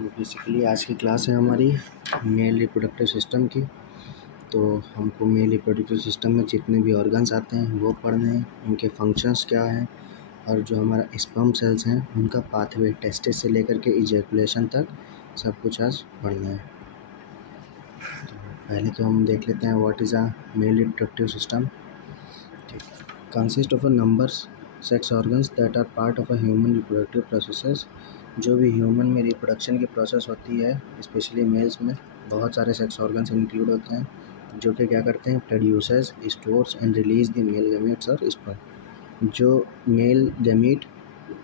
तो बेसिकली आज की क्लास है हमारी मेल रिप्रोडक्टिव सिस्टम की। तो हमको मेल रिप्रोडक्टिव सिस्टम में जितने भी ऑर्गन्स आते हैं वो पढ़ने हैं, उनके फंक्शंस क्या हैं और जो हमारा स्पर्म सेल्स हैं उनका पाथवे टेस्टिस से लेकर के इजैकुलेशन तक सब कुछ आज पढ़ना है। तो पहले तो हम देख लेते हैं what is a male reproductive system. Consist of a numbers sex organs that are part of a human reproductive processes. जो भी ह्यूमन में रिप्रोडक्शन की प्रोसेस होती है, स्पेशली मेल्स में बहुत सारे सेक्स ऑर्गन्स इंक्लूड होते हैं जो कि क्या करते हैं, produces, stores and release the male gametes और स्पर्म। जो मेल गैमेट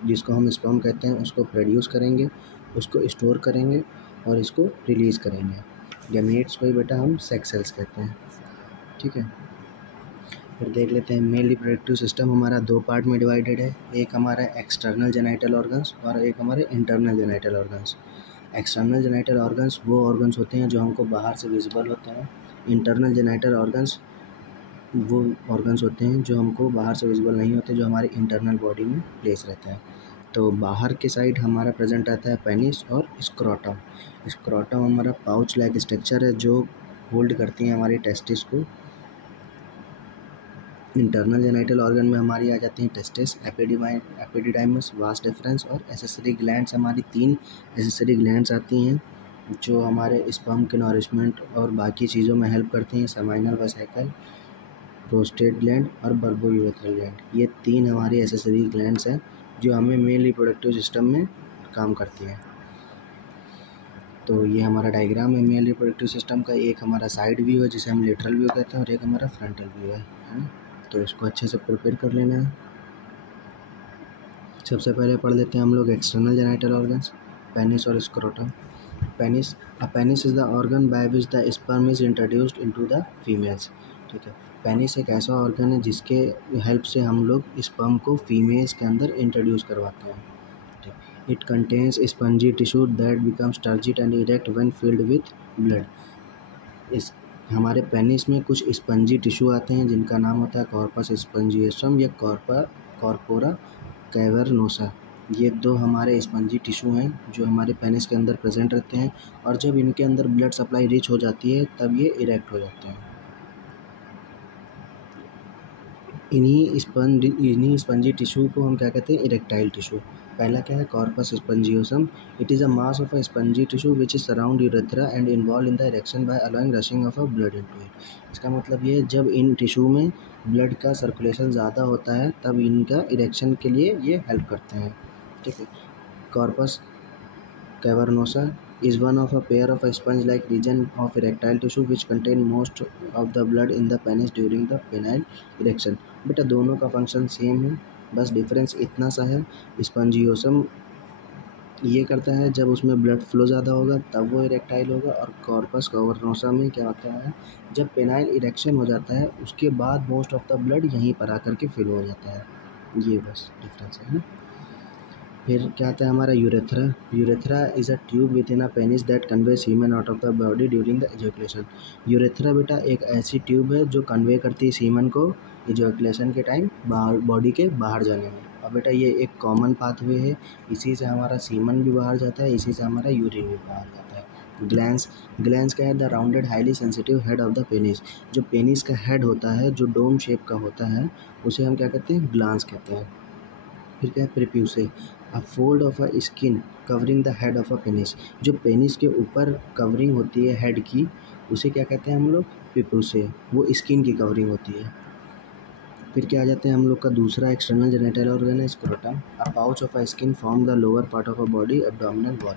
जिसको हम स्पर्म कहते हैं उसको प्रोड्यूस करेंगे, उसको स्टोर करेंगे और इसको रिलीज़ करेंगे। गैमेट्स को ही बेटा हम सेक्स सेल्स कहते हैं। ठीक है, फिर देख लेते हैं मेल रिप्रोडक्टिव सिस्टम हमारा दो पार्ट में डिवाइडेड है। एक हमारा एक्सटर्नल जेनाइटल ऑर्गन्स और एक हमारे internal genital organs. External genital organs वो ऑर्गन्स होते हैं जो हमको बाहर से विजिबल होते हैं। इंटरनल जेनाइटल ऑर्गन्स वो ऑर्गन्स होते हैं जो हमको बाहर से विजिबल नहीं होते, जो हमारी इंटरनल बॉडी में प्लेस रहता है। तो बाहर के साइड हमारा प्रेजेंट रहता है पेनिस और स्क्रोटम। स्क्रोटम हमारा पाउच लाइक स्ट्रक्चर है जो होल्ड करती है हमारी टेस्टिस को। इंटरनल जेनाइटल ऑर्गन में हमारी आ जाती हैं टेस्टिस, एपिडिडाइमस, वास डिफरेंस और एसेसरी ग्लैंड्स। हमारी 3 एसेसरी ग्लैंड्स आती हैं जो हमारे स्पर्म के नॉरिशमेंट और बाकी चीज़ों में हेल्प करती हैं। सेमाइनल वेसिकल, प्रोस्टेट ग्लैंड और बल्बोयूरेथ्रल ग्लैंड। ये 3 हमारी एसेसरी ग्लैंड्स हैं जो हमें मेल रिप्रोडक्टिव सिस्टम में काम करती हैं। तो ये हमारा डायग्राम है मेल रिप्रोडक्टिव सिस्टम का। एक हमारा साइड व्यू है जिसे हम लेटरल व्यू कहते हैं और एक हमारा फ्रंटल व्यू है ना। तो इसको अच्छे से प्रिपेयर कर लेना है। सबसे पहले पढ़ लेते हैं हम लोग एक्सटर्नल जेनाइटल ऑर्गन्स, पेनिस और scrotum. Penis, a penis is the organ by which the sperm is introduced into the females. ठीक है, पेनिस एक ऐसा ऑर्गन है जिसके हेल्प से हम लोग स्पर्म को फीमेल्स के अंदर इंट्रोड्यूस करवाते हैं। It contains spongy tissue that becomes turgid and erect when filled with blood. इस हमारे पेनिस में कुछ स्पंजी टिश्यू आते हैं जिनका नाम होता है कॉर्पस स्पंजियोसम या कॉर्पोरा कैवर्नोसा। ये 2 हमारे स्पंजी टिश्यू हैं जो हमारे पेनिस के अंदर प्रेजेंट रहते हैं और जब इनके अंदर ब्लड सप्लाई रीच हो जाती है तब ये इरेक्ट हो जाते हैं। इन्हीं स्पंजी टिश्यू को हम क्या कहते हैं, इरेक्टाइल टिश्यू। पहला क्या है, corpus spongiosum. It is a mass of a spongy tissue which is surround urethra and involve in the erection by allowing rushing of a blood into it. इसका मतलब ये जब इन टिश्यू में ब्लड का सर्कुलेशन ज़्यादा होता है तब इनका इरेक्शन के लिए ये हेल्प करते हैं। ठीक है, corpus cavernosa is one of a pair of a sponge-like region of erectile tissue which contain most of the blood in the penis during the penile erection। बेटा दोनों का फंक्शन सेम है, बस डिफरेंस इतना सा है। स्पंजियोसम ये करता है जब उसमें ब्लड फ्लो ज़्यादा होगा तब वो इरेक्टाइल होगा, और कॉर्पस कैवर्नोसा में क्या होता है, जब पेनाइल इरेक्शन हो जाता है उसके बाद मोस्ट ऑफ द ब्लड यहीं पर आकर के फिल हो जाता है। ये बस डिफरेंस है ना। फिर क्या आता है हमारा urethra. Urethra is a tube within a penis that convey semen out of the body during the ejaculation. Urethra बेटा एक ऐसी ट्यूब है जो कन्वे करती है सीमेन को इजैकुलेशन के टाइम बाहर, बॉडी के बाहर जाने में। अब बेटा ये एक कॉमन पाथवे है, इसी से हमारा सीमन भी बाहर जाता है, इसी से हमारा यूरिन भी बाहर जाता है। ग्लैंड्स क्या है, the rounded highly sensitive head of the penis. जो पेनिस का हेड होता है जो डोम शेप का होता है उसे हम क्या कहते हैं, ग्लांस कहते हैं। फिर क्या है, prepuce, a fold of a skin covering the head of a penis. जो पेनिस के ऊपर कवरिंग होती है हेड की उसे क्या कहते हैं हम लोग, प्रीप्यूसे, वो स्किन की कवरिंग होती है। फिर क्या आ जाते हैं हम लोग का दूसरा एक्सटर्नल जेनिटल ऑर्गन है scrotum. A pouch of a skin form the lower part of a body abdominal wall.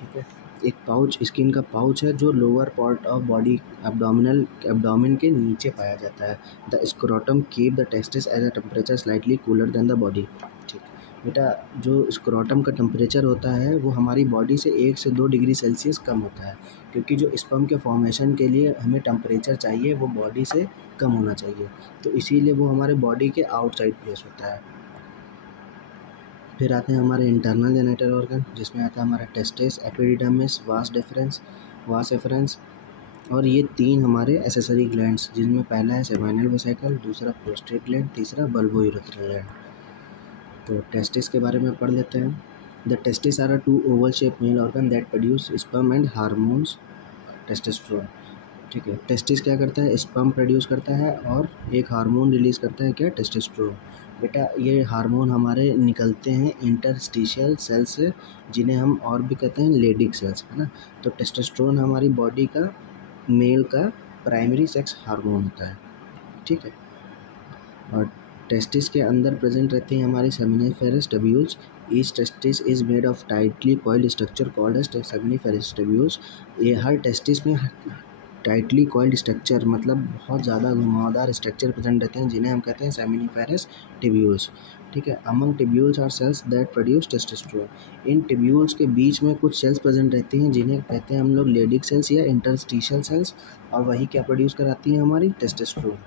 ठीक है, एक पाउच, स्किन का पाउच है जो lower part of body abdomen के नीचे पाया जाता है। The scrotum keep the testis at a temperature slightly cooler than the body. ठीक बेटा, जो स्क्रोटम का टेम्परेचर होता है वो हमारी बॉडी से 1 से 2 डिग्री सेल्सियस कम होता है, क्योंकि जो स्पर्म के फॉर्मेशन के लिए हमें टेम्परेचर चाहिए वो बॉडी से कम होना चाहिए, तो इसीलिए वो हमारे बॉडी के आउटसाइड प्लेस होता है। फिर आते हैं हमारे इंटरनल जेनिटल ऑर्गन जिसमें आता है हमारा टेस्टिस, एपिडिडर्मिस, वास एफरेंस और ये 3 हमारे एसेसरी ग्लैंड्स जिनमें पहला है सेमाइनल वेसिकल, दूसरा प्रोस्टेट ग्लैंड, तीसरा बल्बोयूरेथ्रल ग्लैंड। तो टेस्टिस के बारे में पढ़ लेते हैं। The testis are a two oval shape male organ that produce sperm and hormones testosterone. ठीक है, टेस्टिस क्या करता है, स्पर्म प्रोड्यूस करता है और एक हार्मोन रिलीज़ करता है, क्या, टेस्टोस्टेरोन। बेटा ये हार्मोन हमारे निकलते हैं इंटरस्टिशियल सेल्स से, जिन्हें हम और भी कहते हैं लेडिक सेल्स, है ना। तो टेस्टोस्टेरोन हमारी बॉडी का मेल का प्राइमरी सेक्स हार्मोन होता है। ठीक है, और टेस्टिस के अंदर प्रेजेंट रहती हैं हमारी seminiferous tubules. Each testis is made of tightly coiled structure called as seminiferous tubules. ये हर टेस्टिस में टाइटली कॉइल्ड स्ट्रक्चर मतलब बहुत ज़्यादा घुमावदार स्ट्रक्चर प्रेजेंट रहते हैं, जिन्हें हम कहते हैं सेमिनिफेरस ट्यूब्यूल्स। ठीक है, among tubules are cells that produce testosterone. इन ट्यूब्यूल्स के बीच में कुछ सेल्स प्रेजेंट रहती हैं, जिन्हें कहते हैं हम लोग लेडिक सेल्स या इंटरस्टिशियल सेल्स, और वही क्या प्रोड्यूस कराती हैं, हमारी टेस्टोस्टेरोन।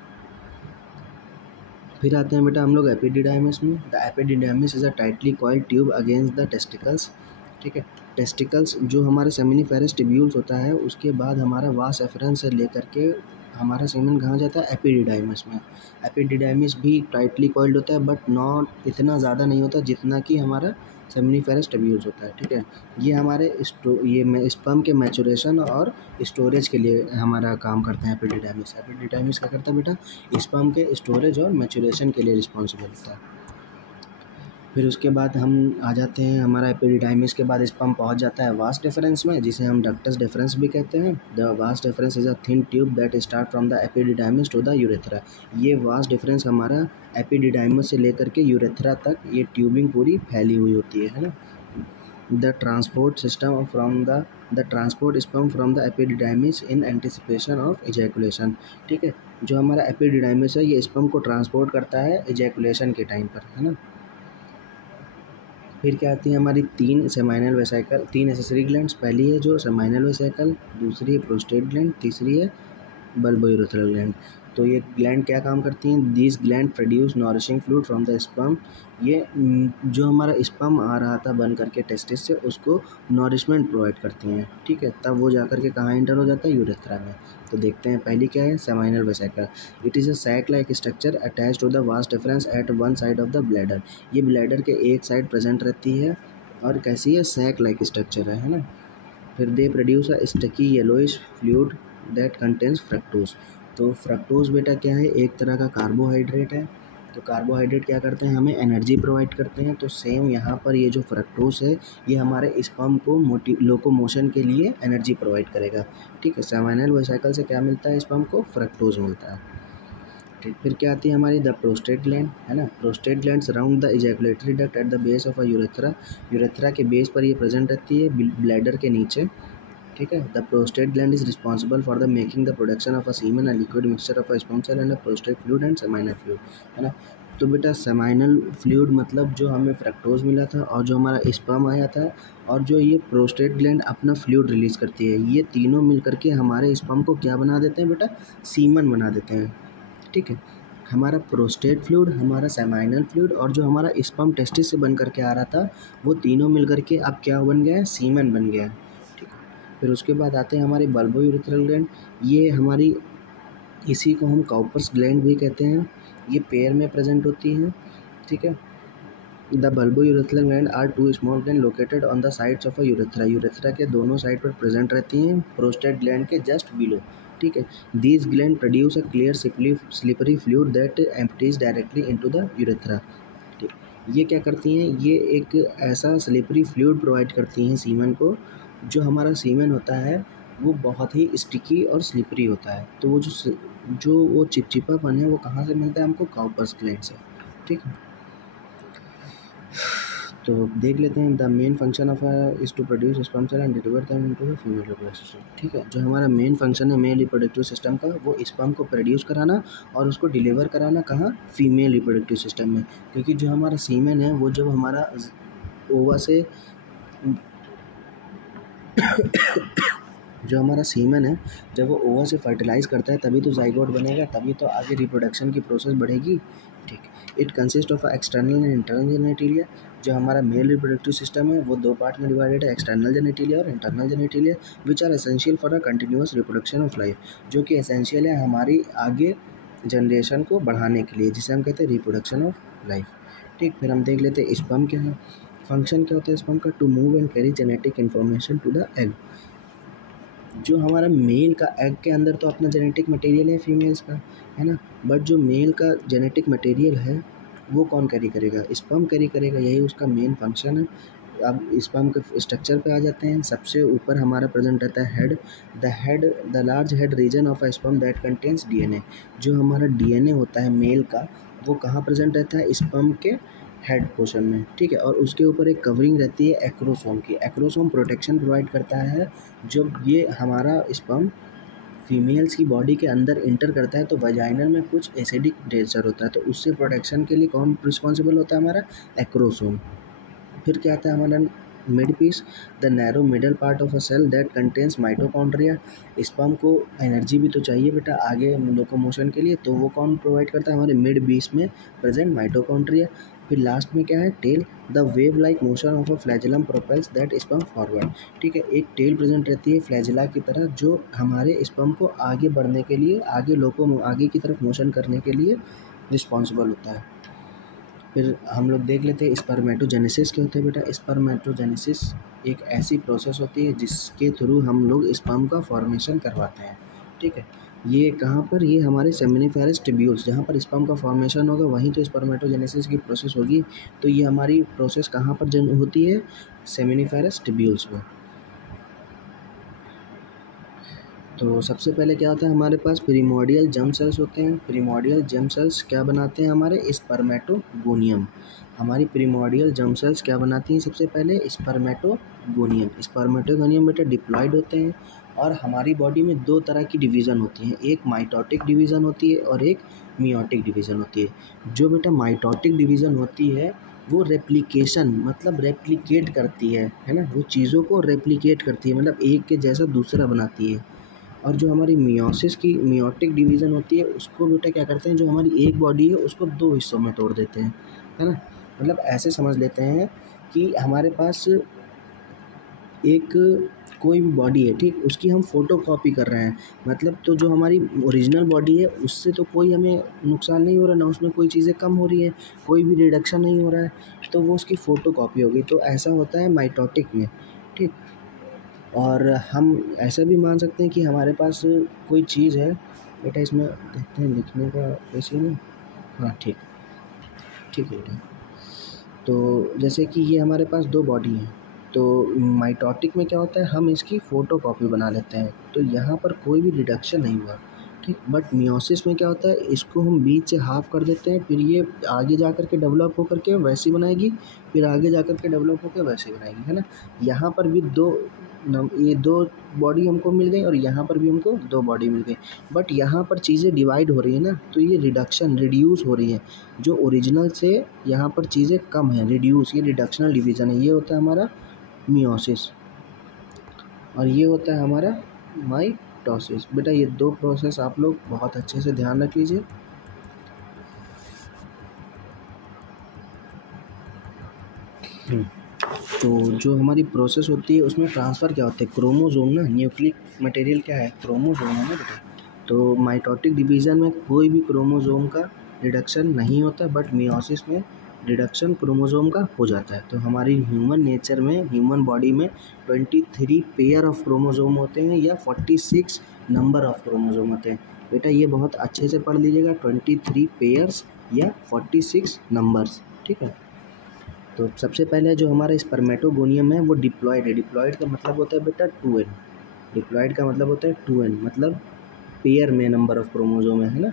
फिर आते हैं बेटा हम लोग एपिडिडाइमिस में। The epididymis is a tightly coiled tube against the testicles. ठीक है, टेस्टिकल्स जो हमारे सेमिनिफेरस ट्यूब्यूल्स होता है, उसके बाद हमारा वास एफरेंस से लेकर के हमारा सेमेन कहाँ जाता है, एपिडिडाइमिस में। एपिडिडाइमिस भी टाइटली कॉइल्ड होता है, बट नॉट इतना ज़्यादा नहीं होता जितना कि हमारा सेमिनिफेरस ट्यूब्यूल्स होता है। ठीक है, ये हमारे ये स्पर्म के मैचुरेशन और स्टोरेज के लिए हमारा काम करते हैं एपिडिडाइमिस। एपिडिडाइमिस क्या करता है बेटा, स्पर्म के स्टोरेज और मैचुरेशन के लिए रिस्पॉन्सिबल होता है। फिर उसके बाद हम आ जाते हैं, हमारा एपिडिडाइमिस के बाद स्पर्म पहुंच जाता है वास डिफरेंस में, जिसे हम डक्टस डिफरेंस भी कहते हैं। The vas deferens is a thin tube that start from the epididymis to the urethra. ये वास डिफरेंस हमारा एपिडिडाइमिस से लेकर के यूरेथ्रा तक ये ट्यूबिंग पूरी फैली हुई होती है ना। The transport sperm from the epididymis in anticipation of ejaculation. ठीक है, जो हमारा एपिडिडाइमिस है ये स्पर्म को ट्रांसपोर्ट करता है इजैकुलेशन के टाइम पर, है ना। फिर क्या आती है हमारी तीन सेमाइनल वेसिकल, तीन एसेसरी ग्लैंड्स। पहली है जो सेमाइनल वेसिकल, दूसरी है प्रोस्टेट ग्लैंड, तीसरी है बल्बोयूरेथ्रल ग्लैंड। तो ये ग्लैंड क्या काम करती हैं, this gland produce nourishing fluid from the sperm. ये जो हमारा स्पर्म आ रहा था बन करके टेस्टिस से, उसको नॉरिशमेंट प्रोवाइड करती हैं। ठीक है, तब वो जाकर के कहाँ एंटर हो जाता है, यूरेथ्रा में। तो देखते हैं पहली क्या है, seminal vesicle. It is a sac like structure attach to the vas deferens at one side of the bladder. ये ब्लैडर के एक साइड प्रेजेंट रहती है और कैसी है, सैक लाइक स्ट्रक्चर है ना। फिर they produce a sticky yellowish fluid that contains fructose. तो फ्रक्टोज बेटा क्या है, एक तरह का कार्बोहाइड्रेट है। तो कार्बोहाइड्रेट क्या करते हैं, हमें एनर्जी प्रोवाइड करते हैं। तो सेम यहाँ पर ये जो फ्रक्टोज है, ये हमारे स्पर्म को लोकोमोशन के लिए एनर्जी प्रोवाइड करेगा। ठीक है, सेमाइनल वेसिकल से क्या मिलता है, स्पर्म को फ्रक्टोज मिलता है। ठीक, फिर क्या आती है हमारी द प्रोस्टेट ग्लैंड, है ना। Prostate gland surround the ejaculatory duct at the base of a urethra. Urethra के बेस पर ये प्रेजेंट रहती है, ब्लैडर के नीचे। ठीक है, the prostate gland is responsible for the making the production of a semen, a liquid mixture of a sperm cell and a prostate fluid and seminal fluid, है ना। तो बेटा सेमाइनल फ्लूइड मतलब जो हमें फ्रक्टोज मिला था और जो हमारा स्पर्म आया था और जो ये प्रोस्टेट ग्लैंड अपना फ्लूइड रिलीज करती है, ये तीनों मिल करके हमारे स्पर्म को क्या बना देते हैं बेटा, सीमन बना देते हैं। ठीक है, हमारा प्रोस्टेट फ्लूइड, हमारा सेमाइनल फ्लूइड और जो हमारा स्पर्म टेस्टिस से बन करके आ रहा था, वो तीनों मिल करके अब क्या बन गया है, सीमन बन गया है। ठीक है, फिर उसके बाद आते हैं हमारे बल्बोयूरेथ्रल ग्लैंड। ये हमारी, इसी को हम कॉपर्स ग्लैंड भी कहते हैं। ये पेयर में प्रेजेंट होती हैं। ठीक है, the bulbourethral gland are two small gland located on the sides of a urethra. Urethra के दोनों साइड पर प्रेजेंट रहती हैं, प्रोस्टेट ग्लैंड के जस्ट बिलो। ठीक है, these gland produce a clear slippery fluid that empties directly into the urethra. ठीक, ये क्या करती हैं, ये एक ऐसा स्लिपरी फ्लूइड प्रोवाइड करती हैं सीमन को। जो हमारा सीमन होता है वो बहुत ही स्टिकी और स्लिपरी होता है। तो वो जो वो चिपचिपापन है वो कहाँ से मिलता है हमको, कॉपर्स ग्लैंड से। ठीक है, तो देख लेते हैं, the main function of is to produce sperm cell and deliver them into the female reproductive system. ठीक है, जो हमारा मेन फंक्शन है मेल रिप्रोडक्टिव सिस्टम का, वो स्पर्म को प्रोड्यूस कराना और उसको डिलीवर कराना कहाँ, फीमेल रिप्रोडक्टिव सिस्टम में। क्योंकि जो हमारा सीमेन है वो जब हमारा ओवा से जो हमारा सीमन है जब वो ओवा से फर्टिलाइज करता है, तभी तो जाइगोट बनेगा, तभी तो आगे रिप्रोडक्शन की प्रोसेस बढ़ेगी। ठीक, it consist of external and internal genitalia. जो हमारा मेल रिप्रोडक्टिव सिस्टम है वो दो पार्ट में डिवाइडेड है, एक्सटर्नल जेनेटिलिया और internal genitalia, which are essential for a continuous reproduction of life. जो कि एसेंशियल है हमारी आगे जनरेशन को बढ़ाने के लिए, जिसे हम कहते हैं रिप्रोडक्शन ऑफ लाइफ। ठीक, फिर हम देख लेते हैं स्पर्म क्या है। फंक्शन क्या होता है स्पर्म का? To move and carry genetic information to the egg. जो हमारा मेल का एग के अंदर तो अपना जेनेटिक मटेरियल है फीमेल्स का, है ना, बट जो मेल का जेनेटिक मटेरियल है वो कौन कैरी करेगा? स्पर्म कैरी करेगा, यही उसका मेन फंक्शन है। अब स्पर्म के स्ट्रक्चर पे आ जाते हैं। सबसे ऊपर हमारा प्रेजेंट रहता है head, the large head region of a sperm that contains DNA. जो हमारा डीएनए होता है मेल का, वो कहाँ प्रेजेंट रहता है? स्पर्म के हेड पोर्शन में, ठीक है। और उसके ऊपर एक कवरिंग रहती है एक्रोसोम की। एक्रोसोम प्रोटेक्शन प्रोवाइड करता है। जब ये हमारा स्पर्म फीमेल्स की बॉडी के अंदर इंटर करता है तो वजाइनल में कुछ एसिडिक नेचर होता है, तो उससे प्रोटेक्शन के लिए कौन रिस्पॉन्सिबल होता है? हमारा एक्रोसोम। फिर क्या आता है हमारा mid piece, the narrow middle part of a cell that contains mitochondria. Sperm को एनर्जी भी तो चाहिए बेटा आगे लोकोमोशन के लिए, तो वो कौन प्रोवाइड करता है? हमारे मिड बीस में प्रेजेंट माइटोकॉन्ड्रिया। फिर लास्ट में क्या है? Tail, the wave like motion of a flagellum propels that sperm forward. ठीक है, एक टेल प्रेजेंट रहती है फ्लैजेला की तरह, जो हमारे स्पर्म को आगे बढ़ने के लिए, आगे की तरफ मोशन करने के लिए रिस्पॉन्सिबल होता है। फिर हम लोग देख लेते हैं स्पर्मेटोजेनेसिस क्या होता है बेटा। स्पर्मेटोजेनेसिस एक ऐसी प्रोसेस होती है जिसके थ्रू हम लोग स्पर्म का फॉर्मेशन करवाते हैं, ठीक है। ये कहाँ पर? ये हमारे सेमिनिफेरस ट्यूब्यूल्स, जहाँ पर स्पर्म का फॉर्मेशन होगा वहीं तो स्पर्मेटोजेनेसिस की प्रोसेस होगी। तो ये हमारी प्रोसेस कहाँ पर होती है? सेमिनिफेरस ट्यूब्यूल्स में। तो सबसे पहले क्या होता है हमारे पास? प्रीमोर्डियल जर्म सेल्स होते हैं। प्रीमोर्डियल जर्म सेल्स क्या बनाते हैं? हमारे स्पर्मेटोगोनियम। हमारी प्रीमोर्डियल जर्म सेल्स क्या बनाती हैं? सबसे पहले स्पर्मेटोगोनियम। स्पर्मेटोगोनियम बेटा डिप्लॉयड होते हैं। और हमारी बॉडी में दो तरह की डिवीज़न होती हैं, एक माइटोटिक डिवीज़न होती है और एक मियोटिक डिवीज़न होती है। जो बेटा माइटोटिक डिवीज़न होती है वो रेप्लिकेशन, मतलब रेप्लिकेट करती है ना, वो चीज़ों को रेप्लिकेट करती है, मतलब एक के जैसा दूसरा बनाती है। और जो हमारी मियोटिक डिवीज़न होती है उसको बेटा क्या करते हैं? जो हमारी एक बॉडी है उसको दो हिस्सों में तोड़ देते हैं, है ना। मतलब ऐसे समझ लेते हैं कि हमारे पास एक कोई भी बॉडी है, ठीक, उसकी हम फ़ोटो कॉपी कर रहे हैं, मतलब तो जो हमारी ओरिजिनल बॉडी है उससे तो कोई हमें नुकसान नहीं हो रहा, ना उसमें कोई चीज़ें कम हो रही है, कोई भी रिडक्शन नहीं हो रहा है, तो वो उसकी फ़ोटो कॉपी होगी। तो ऐसा होता है माइटोटिक में, ठीक। और हम ऐसा भी मान सकते हैं कि हमारे पास कोई चीज़ है बेटा, इसमें देखते हैं लिखने का वैसे नहीं, हाँ ठीक है बेटा। तो जैसे कि ये हमारे पास दो बॉडी हैं, तो माइटोटिक में क्या होता है? हम इसकी फ़ोटो कॉपी बना लेते हैं, तो यहाँ पर कोई भी रिडक्शन नहीं हुआ, ठीक। बट मियोसिस में क्या होता है? इसको हम बीच से हाफ कर देते हैं, फिर ये आगे जा कर के डेवलप होकर के वैसी बनाएगी, फिर आगे जा कर के डेवलप होकर वैसे बनाएगी, है ना। यहाँ पर भी ये दो बॉडी हमको मिल गई और यहाँ पर भी हमको दो बॉडी मिल गई, बट यहाँ पर चीज़ें डिवाइड हो रही है ना, तो ये रिड्यूस हो रही है। जो ओरिजिनल से यहाँ पर चीज़ें कम है, रिड्यूस, ये रिडक्शनल डिवीज़न है। ये होता है हमारा मियोसिस और ये होता है हमारा माइटोसिस। बेटा ये दो प्रोसेस आप लोग बहुत अच्छे से ध्यान रख लीजिए। तो जो हमारी प्रोसेस होती है उसमें ट्रांसफ़र क्या होता है? क्रोमोसोम ना, न्यूक्लिक मटेरियल क्या है? क्रोमोसोम है ना बेटा। तो माइटोटिक डिवीज़न में कोई भी क्रोमोसोम का रिडक्शन नहीं होता, बट मियोसिस में रिडक्शन क्रोमोसोम का हो जाता है। तो हमारी ह्यूमन नेचर में, ह्यूमन बॉडी में 23 पेयर ऑफ क्रोमोसोम होते हैं या 46 नंबर ऑफ क्रोमोसोम होते हैं। बेटा ये बहुत अच्छे से पढ़ लीजिएगा, 23 पेयर्स या 46 नंबर्स, ठीक है। तो सबसे पहले जो हमारा स्पर्मेटोगोनियम है वो डिप्लॉयड है। डिप्लॉयड का मतलब होता है बेटा 2n। डिप्लॉयड का मतलब होता है 2n, मतलब पेयर में नंबर ऑफ क्रोमोसोम है ना।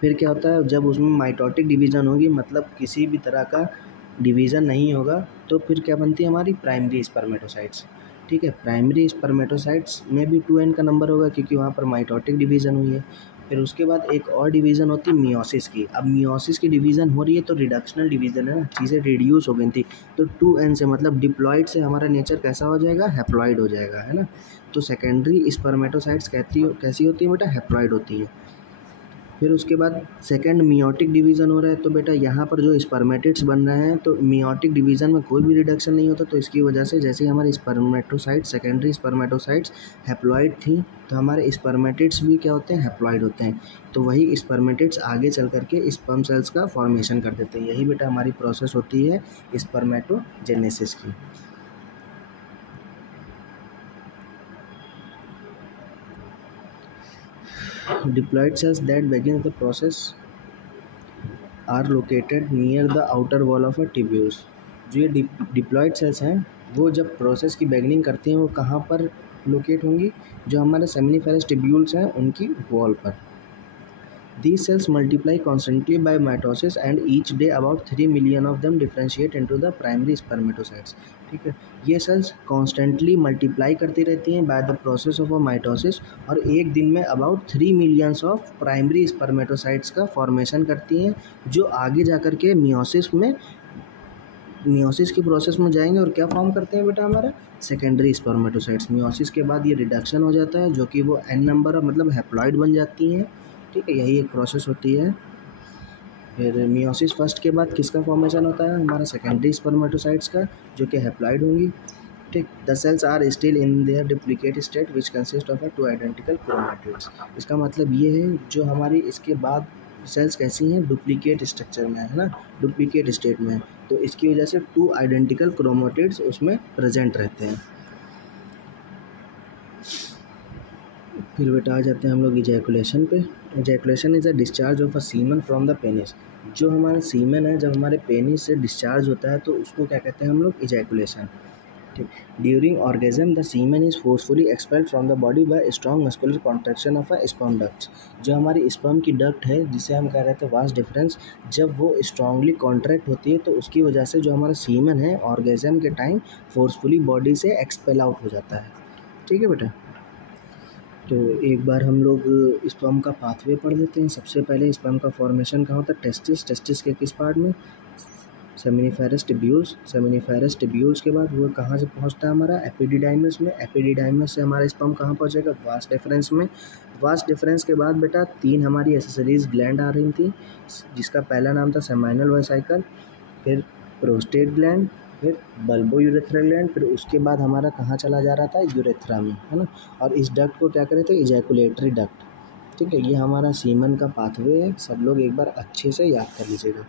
फिर क्या होता है? जब उसमें माइटोटिक डिवीज़न होगी, मतलब किसी भी तरह का डिवीज़न नहीं होगा, तो फिर क्या बनती है? हमारी प्राइमरी स्पर्मेटोसाइट्स, ठीक है। प्राइमरी स्पर्मेटोसाइट्स में भी 2n का नंबर होगा क्योंकि वहाँ पर माइटोटिक डिवीज़न हुई है। फिर उसके बाद एक और डिवीज़न होती है मियोसिस की। अब मियोसिस की डिवीज़न हो रही है तो रिडक्शनल डिवीज़न है ना, चीज़ें रिड्यूस हो गई थी, तो 2n से मतलब डिप्लॉयड से हमारा नेचर कैसा हो जाएगा? हैप्लॉयड हो जाएगा, है ना। तो सेकेंडरी स्पर्मेटोसाइट्स कैसी होती है बेटा? हैप्लॉयड होती है। फिर उसके बाद सेकंड मियोटिक डिवीज़न हो रहा है, तो बेटा यहाँ पर जो स्पर्मेटिड्स बन रहे हैं, तो मियोटिक डिवीज़न में कोई भी रिडक्शन नहीं होता, तो इसकी वजह से जैसे ही हमारे स्पर्मेटोसाइट्स, सेकेंडरी स्पर्मेटोसाइट्स हैप्लॉइड थी, तो हमारे स्पर्मेटिड्स भी क्या होते हैं, हैप्लॉइड होते हैं। तो वही स्पर्मेटिड्स आगे चल करके स्पर्म सेल्स का फॉर्मेशन कर देते हैं। यही बेटा हमारी प्रोसेस होती है स्पर्मेटोजेनेसिस की। Diploid cells that begin the process are located near the outer wall of a tubules। जो ये डिप्लॉयड सेल्स हैं वो जब प्रोसेस की बिगिनिंग करती हैं वो कहाँ पर लोकेट होंगी, जो हमारे सेमिनिफेरस टिब्यूल्स हैं उनकी वॉल पर। These cells multiply constantly by mitosis and each day about 3 million of them differentiate into the primary spermatocytes। ठीक है, ये सेल्स कॉन्स्टेंटली मल्टीप्लाई करती रहती हैं by the process of mitosis, और एक दिन में about 3 millions of primary spermatocytes का फॉर्मेशन करती हैं, जो आगे जाकर के मियोसिस की प्रोसेस में जाएंगे और क्या फॉर्म करते हैं बेटा, हमारा सेकेंडरी स्पर्मेटोसाइट्स। मियोसिस के बाद ये रिडक्शन हो जाता है, जो कि वो n नंबर मतलब हैप्लॉइड बन जाती हैं। ठीक है, यही एक प्रोसेस होती है। फिर मियोसिस फर्स्ट के बाद किसका फॉर्मेशन होता है, हमारा सेकेंडरी स्पर्मेटोसाइट्स का, जो कि हैप्लॉइड होंगी। ठीक, the cells are still in their duplicate state which consist of 2 identical chromatids. इसका मतलब ये है जो हमारी इसके बाद सेल्स कैसी हैं, डुप्लीकेट स्ट्रक्चर में है ना, डुप्लीकेट स्टेट में, तो इसकी वजह से 2 आइडेंटिकल क्रोमैटिड्स उसमें प्रेजेंट रहते हैं। फिर बेटा आ जाते हैं हम लोग इजैकुलेशन पे। Ejaculation is a discharge of a semen from the penis. जो हमारा सीमन है जब हमारे पेनिस से डिस्चार्ज होता है तो उसको क्या कहते हैं हम लोग, इजैकुलेशन। ठीक, during orgasm the semen is forcefully expelled from the body by strong muscular contraction of a sperm ducts. जो हमारी स्पर्म की डक्ट है जिसे हम कह रहे थे वास डिफरेंस, जब वो स्ट्रांगली कॉन्ट्रैक्ट होती है तो उसकी वजह से जो हमारा सीमन है ऑर्गेजम के टाइम फोर्सफुली बॉडी से एक्सपेल आउट हो जाता है। ठीक है बेटा, तो एक बार हम लोग स्पर्म का पाथवे पढ़ लेते हैं। सबसे पहले स्पर्म का फॉर्मेशन कहाँ होता है, टेस्टिस। टेस्टिस के किस पार्ट में, सेमिनिफेरस टिब्यूल्स। सेमिनिफेरस टिब्यूल्स के बाद वो कहाँ से पहुँचता है, हमारा एपिडिडाइमस में। एपिडिडाइमस से हमारा स्पर्म कहाँ पहुँचेगा, वास डिफरेंस में। वास डिफरेंस के बाद बेटा 3 हमारी एसेसरीज ग्लैंड आ रही थी, जिसका पहला नाम था सेमाइनल वेसिकल, फिर प्रोस्टेट ग्लैंड, फिर बल्बो यूरेथ्रल ग्लैंड, फिर उसके बाद हमारा कहाँ चला जा रहा था, यूरेथ्रा में, है ना। और इस डक्ट को क्या करे थे, इजैकुलेटरी डक्ट। ठीक है, ये हमारा सीमन का पाथवे है, सब लोग एक बार अच्छे से याद कर लीजिएगा।